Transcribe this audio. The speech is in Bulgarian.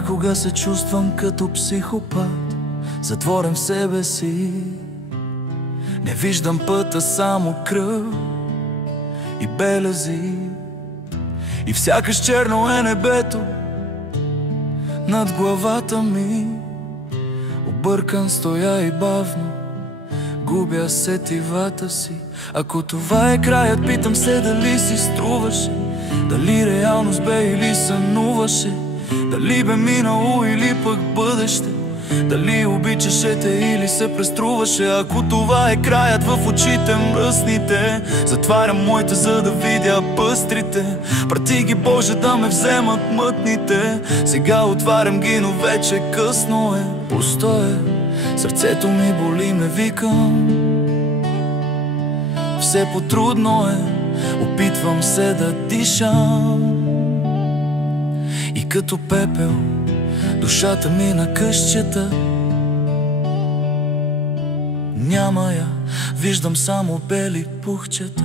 Понякога се чувствам като психопат, затворен в себе си. Не виждам пътя, само кръв и белези. И сякаш черно е небето над главата ми. Объркан стоя и бавно губя сетивата си. Ако това е краят, питам се дали си струваше, дали реалност бе или сънуваше, дали бе минало или пък бъдеще, дали обичаше те или се преструваше. Ако това е краят, в очите мръсните затварям моите, за да видя пъстрите. Прати ги, Боже, да ме вземат мътните. Сега отварям ги, но вече късно е. Пусто е, сърцето ми боли, ме викам. Все по-трудно е, опитвам се да дишам. И като пепел душата ми на къщета, няма я, виждам само бели пухчета.